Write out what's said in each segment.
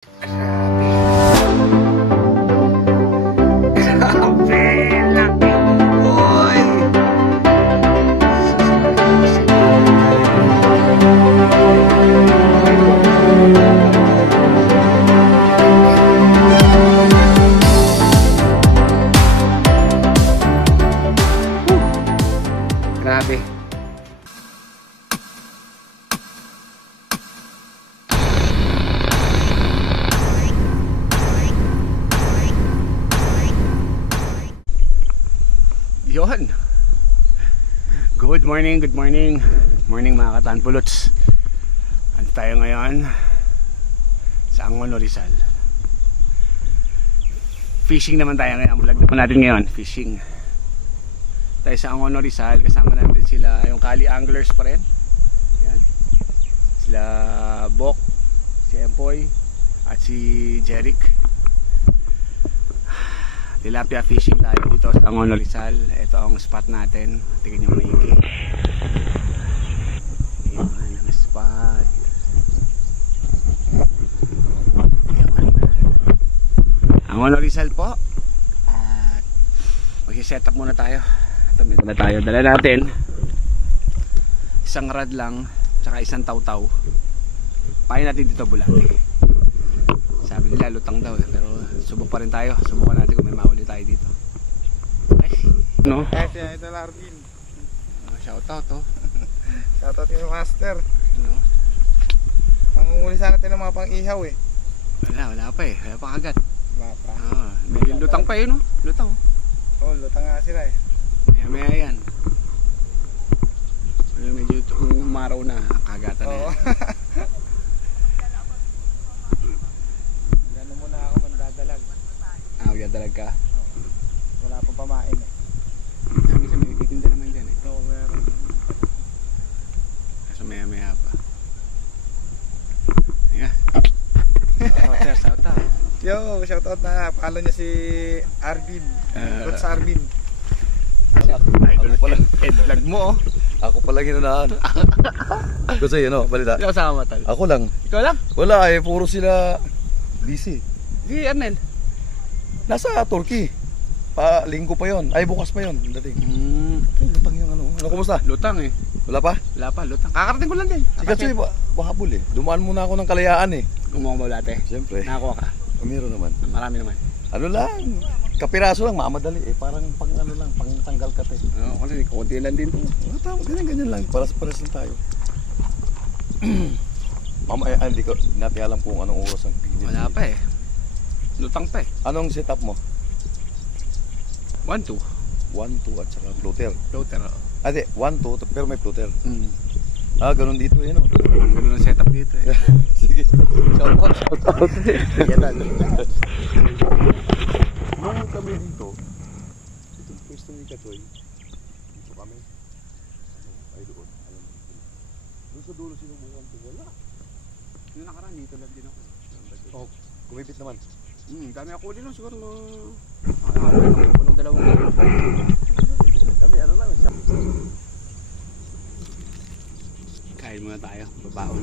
Grabe. Yun. Good morning, good morning. Morning mga katanpuluts. Ano tayo ngayon? Sa Angono, Rizal. Fishing naman tayo ngayon. Vlog naman natin ngayon, fishing. Tayo sa Angono, Rizal. Kasama natin sila, yung Kali Anglers pa rin. Yan. Sila Bok, si Empoy, at si Jeric. Tilapia fishing tayo dito sa Angono, Rizal. Ito ang spot natin. Tingnan nyo maigi. Yan ang spot. Yan. Angono, Rizal po. At mag-set up muna tayo. Ito, may dala tayo. Dala natin isang rad lang, tsaka isang taw-taw. Pahin natin dito bulati. Sabi nila lutang daw, pero subok pa rin tayo. Subukan natin kung may mahuli tayo dito. Okay. No? Ito Larvin. Shoutout to. Shoutout kay Master. No? Manguhuli sana natin ng mga pang-ihaw eh. Wala pa eh. Wala pa kagat. Wala pa. May lutang pa yun, no? Lutang. Oh, lutang nga sila eh. Maya yan. Medyo umaraw na. Kagatan na yan. Gano'n muna ako mandadalag. Magdadalag ka? Wala pang pamain eh. Minsan may titinda naman dyan eh. Oo, meron. Kaso maya pa. Ayan. Shoutout. Yo, shoutout na. Follow niya si Arvin. Coach Arvin. Idol pala. Vlog mo oh. Ako pala ginanahan. Kasi yun o, balita. Ikaw sama tal. Ako lang. Ikaw lang? Wala eh, puro sila busy. Si Arnel. Nasa Turkey. Linggo pa yon. Ay, bukas pa yon dating. Ay, lutang yung ano. Ano, kumusta? Lutang eh. Wala pa? Wala pa, lutang. Kakarating ko lang din. Si Katsoy, wahabol eh. Dumaan muna ako ng Kalayaan eh. Kumuha mo lahat eh. Siyempre. Nakakuha ka. Meron naman. Marami naman. Ano lang, kapiraso lang, mamadali eh. Parang pang ano lang, pang tanggal ka eh. Oo, kasi konti lang din to. Tama, ganyan lang. Paras lang tayo. Mama, hindi ko natin alam kung anong oras ang pinili. Wala pa eh. Lutang pa eh. Anong setup mo? 1-2. 1-2 at saka floater. Floater. Ate, 1-2 pero may floater. Ah, ganun dito yun o. Ganun ang setup dito eh. Sige. Shoutout. Yan na. Nung kami dito, itong pwesto ni Katsoy, dito kami. Ay doon, alam mo. Doon sa dulo sinubukan ko, wala. Yung nakaraan dito lang din ako. Oh, kumipit naman. Dami ako din siguro mo. Kulong dalawang. Kami ano lang, Kain muna tayo, babaon.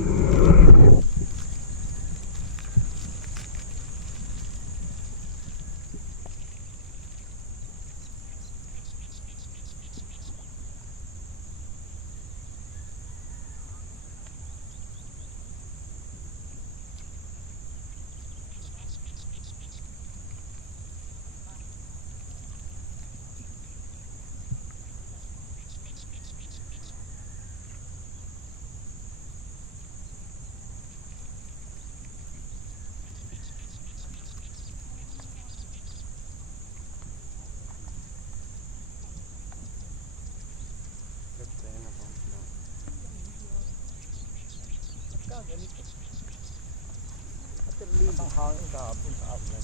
Ang hangin kahapon sa outlet.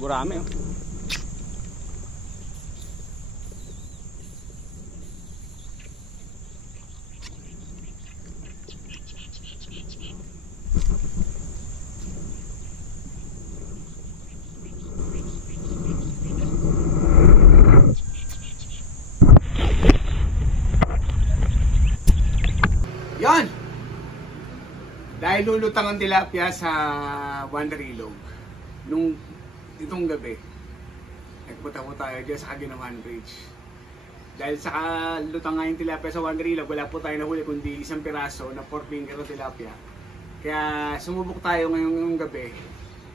gurami. Oh. Yan! Dahil lulutang ang tilapia sa Wonder Ilog nung itong gabi, nagpunta po tayo dyan sa Kaginawan Bridge. Dahil sa lutang nga yung tilapia sa Wonder Ilog, wala po tayo nahuli kundi isang piraso na 4 finger na tilapia. Kaya sumubok tayo ngayong gabi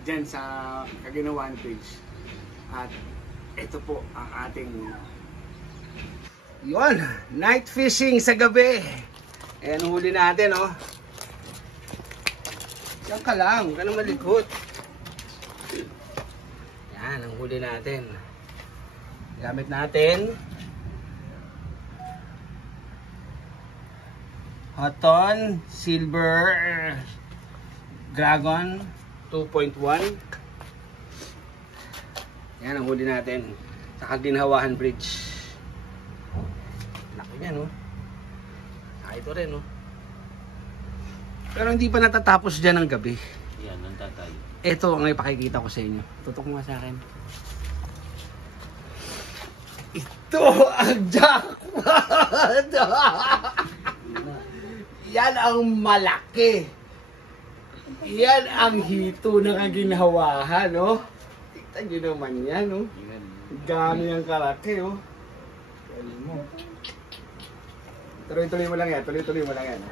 dyan sa Kaginawan Bridge. At ito po ang ating yun, night fishing sa gabi. Ayan ang huli natin, oh. Diyan ka lang, huwag ka na malikot. Yan ang huli natin. Gamit natin Hotton Silver Dragon 2.1. Yan ang huli natin sa Kaginhawahan Bridge. Laki niya, no? Ito rin, no? Pero hindi pa natatapos dyan ang gabi. Yan, ang tatay. Ito ang ipakikita ko sa inyo. Tutok mo nga sa akin. Ito ang jackpot! Yan ang malaki. Yan ang hito na kaginhawahan, no? Tignan nyo naman yan, no? Gano'n yung kalaki, oh. Galing mo. Tuloy-tuloy mo lang yan, tuloy-tuloy mo lang yan.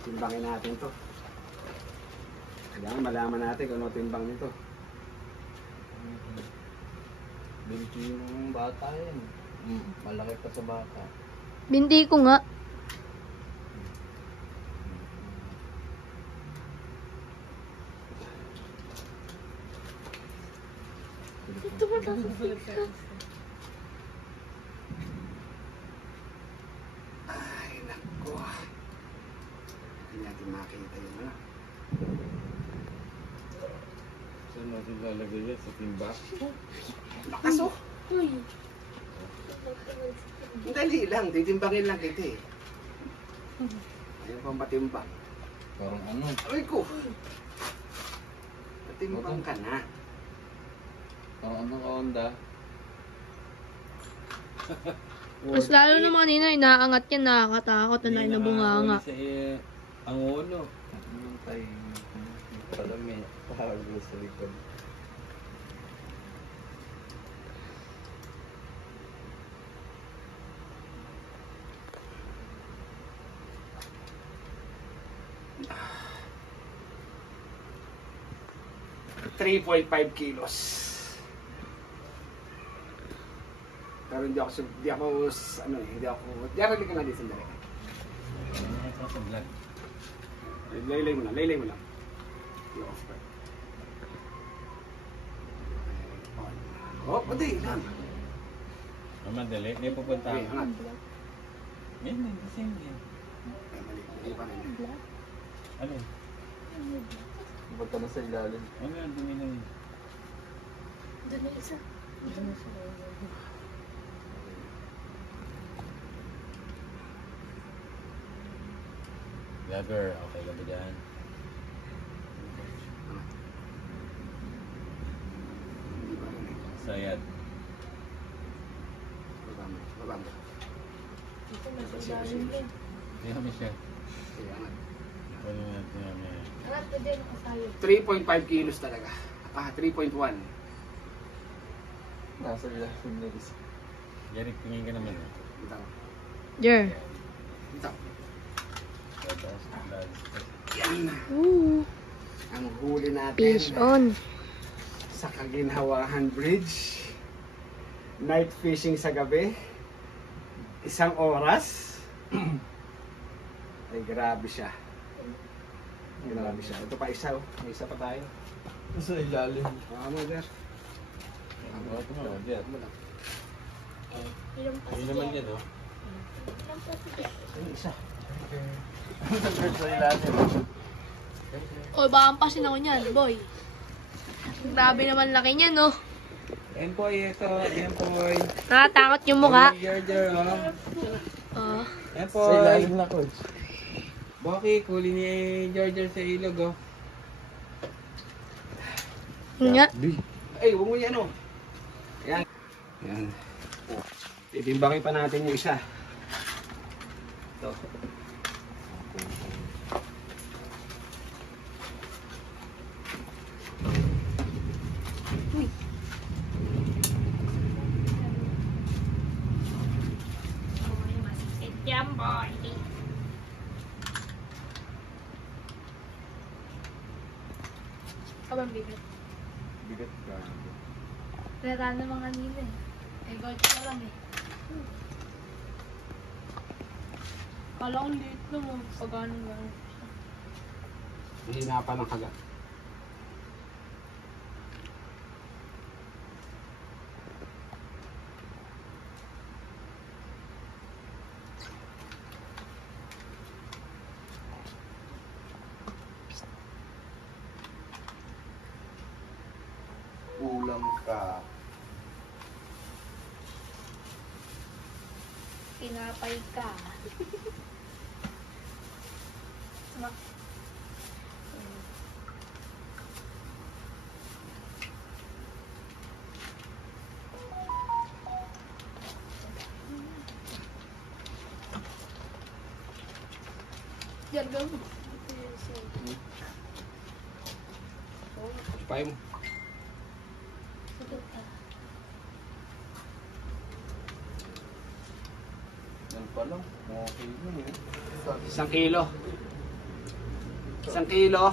Timbangin natin to. Kailangan malaman natin kung ano timbang nito. Binti yung bata yan. Malaki pa sa bata. Binti ko nga. Ito ba ito? Ay, naku. Hindi natin makita yun, ano? Saan natin lalagay yan? Sa timba? Lakas, oh. Uy. Dali lang, titimbangin lang kita eh. Ayun pang matimbang. Parang ano? Aray ko! Matimbang ka na. Parang anong onda? Mas lalo naman kanina, inaangat yan, nakakatakot na nabunganga. Sa ang ulo. Anong tayo? Palami. Pahago sa likod. $3.5 kilos. Pero hindi ako, hindi ako, hindi ka na dito sandali. Ano ito sa vlog? Laylay mo lang. I-off ka. Oh, pati lang. Madali. Hindi pupunta. Okay, angat. Yan, kasi yan. Mali pa rin. Ano? Punta na sa ilalim. Ano yan? Dumi na yun. Doon na isa. Vlogger, okay ka ba dyan? Hindi pa rin. Sayad. Babang. Ito mas ilalim din. Hindi kami siya. Kaya angat. Ano natin namin? Harap ko din nakasayo. 3.5 kilos talaga. 3.1. Nasa ilalim na isa. Jeric, tingin ka naman. Ito. Jer. Ito. Tapos, vlog. Yan. Ooh. Ang huli natin. Fish on. Sa Kaginhawahan Bridge. Night fishing sa gabi. 1 oras. Ay, grabe siya. Grabe siya. Ito pa isa, oh. May isa pa tayo. Nasa ilalim. Mother. Ito mo, Jer. Hindi naman yan, oh. Ay, isa. Sa ilalim. O, baka ampasin ako niyan, boy. Grabe naman laki niya, no? Empoy, ito. Empoy. Nakatakot yung mukha. Georger, oh. Oh. Empoy. Baki, huli ni Georger sa ilog, oh. Yun nga. Ay, huwag mo yan, oh. Ayan. Ayan. Titimbangin pa natin yung isa. Ito. Yan, boy. Kabang bigat. Bigat ka. Lera na mga nila eh. Eh, gold ka lang eh. Kala kong liit lang oh. Pagano lang. Hihina pa ng kagat. Ulam ka. Tinapay ka. Yan lang. Pay mo. Yan pa lang. Okay yun, eh. 1 kilo. 1 kilo.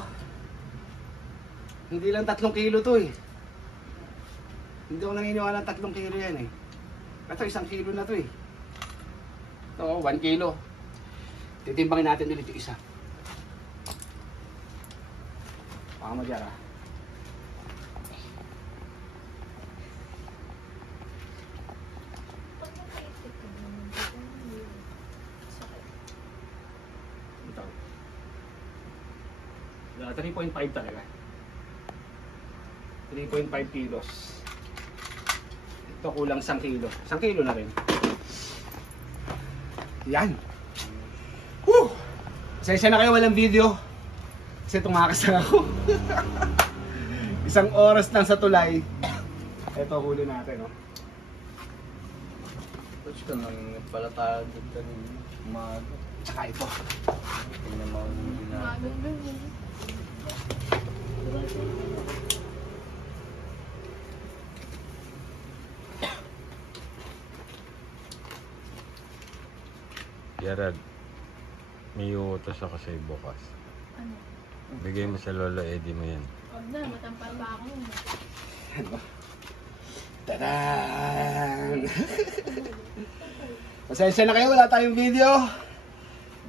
Hindi lang 3 kilo to eh. Hindi ako naniniwala ng 3 kilo yan eh. Ito 1 kilo na to eh. Ito 1 kilo. Titimbangin natin ulit yung isa. Baka mo dyan ah. Ito. 3.5 talaga. 3.5 kilos. Ito kulang 1 kilo. 1 kilo na rin. Yan. Woo! Pasensya na kayo, walang video. Kasi tumakas na ako. 1 oras lang sa tulay. Ito huli natin, no? Coach ka nang palatado kanina. Umaga. Tsaka ito. Tingnan mo ang huli natin. Gerald, may utos ako sa'yo bukas. Ano? Bigay mo sa Lolo Eddie mo yan. Huwag na, matampal pa ako. Tadaan! Pasensya na kayo, wala tayong video.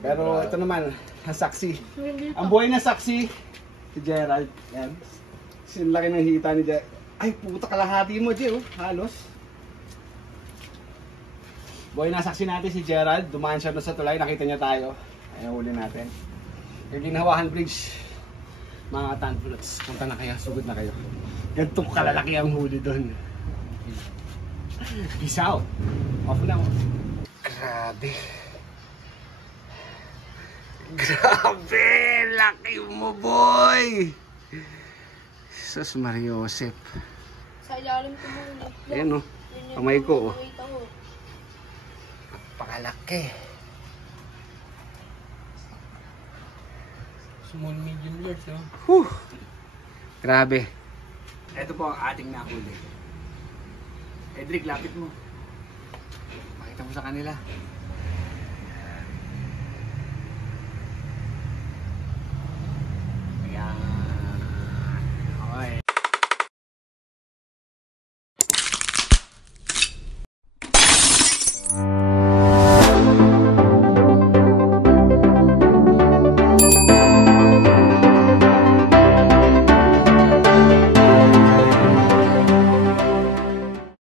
Pero ito naman, ang saksi. Ang buhay na saksi, si Gerald. Yan. Sinlaki ng hita ni Gerald. Ay, puta kalahati mo, Jay, oh. Halos. Buhay na saksi natin si Gerald. Dumaan siya doon sa tulay, nakita niya tayo. Ayun, huli natin. Yung Ginawahan Bridge. Mga tanfloats, punta na kayo, sugod na kayo. Ganitong kalalaki ang huli doon. Peace out. Off na ako. Grabe. Grabe! Laki mo, boy! Jesus Maria Josep. Sa ilalim ko muna. Ayan, oh. Kamay ko, oh. Napakalaki. Small, medium, large, no? Whew! Grabe. Ito po ang ating nahuli. Edric, lapit mo. Pakita mo sa kanila.